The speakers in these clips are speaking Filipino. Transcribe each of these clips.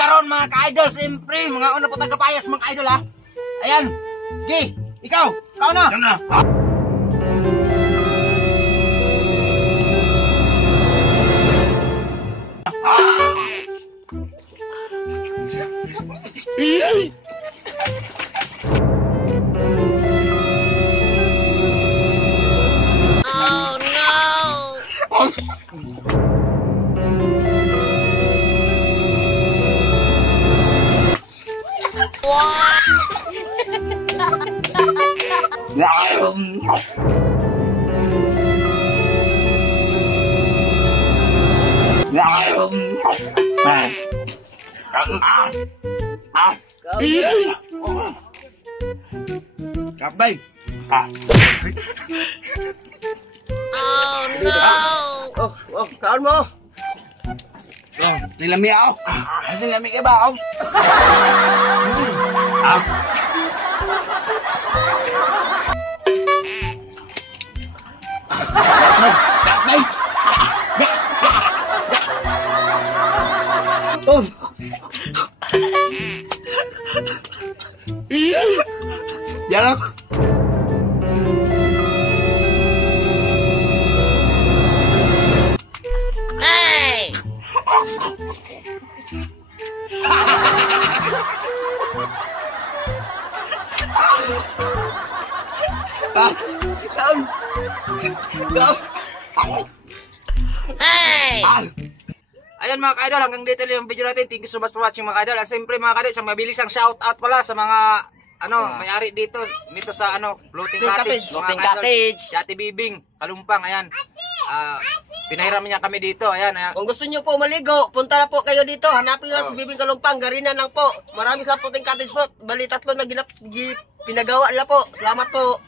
karon mga ka-idol, siyempre, mga una po tagapayas mga ka-idol ha. Ayan, sige, ikaw na. Yan na. Kapay. Oh no! Oh, kaon mo. Oh, nilami ako. Kasi nilami ka ba ako? Kapay. Oh. Yan ako. Hey! Hey! Ayan mga ka-idol, hanggang dito lang yung video natin. Thank you so much for watching mga ka-idol. At siyempre mga ka-idol, isang mabilisang shoutout pala sa mga may-ari dito sa floating cottage. Floating Mga ka-idol, cottage. si Ate Bibing, Kalumpang, ayan. Pinahiram niya kami dito, ayan. Kung gusto nyo po maligo, punta na po kayo dito. Hanapin nyo si Bibing Kalumpang, Garina lang po. Marami sa floating cottage po. Bali, 3 na pinagawa nila po. Salamat po.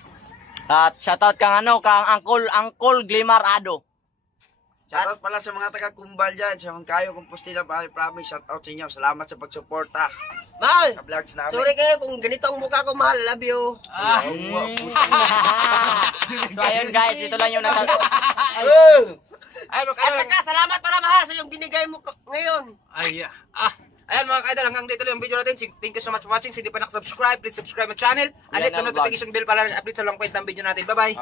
At shoutout kang Uncle Glimarado. Shoutout pala sa mga taga-Kumbal dyan, sa mga kayo Compostela Valley Province. Shoutout sa inyo. Salamat sa pagsuporta. Mahal, Sa vlogs namin. sorry kayo kung ganito ang mukha ko, mahal. Love you. So ayun guys, ito lang yung nasa... Ayan mga At ka-idol. saka, salamat para mahal sa yung binigay mo ngayon. Ayan mga ka-idol, hanggang dito lang yung video natin. Thank you so much for watching. Hindi pa nakasubscribe, please subscribe my channel. And hit the notification bell para update sa lang kwenta ng video natin. Bye-bye.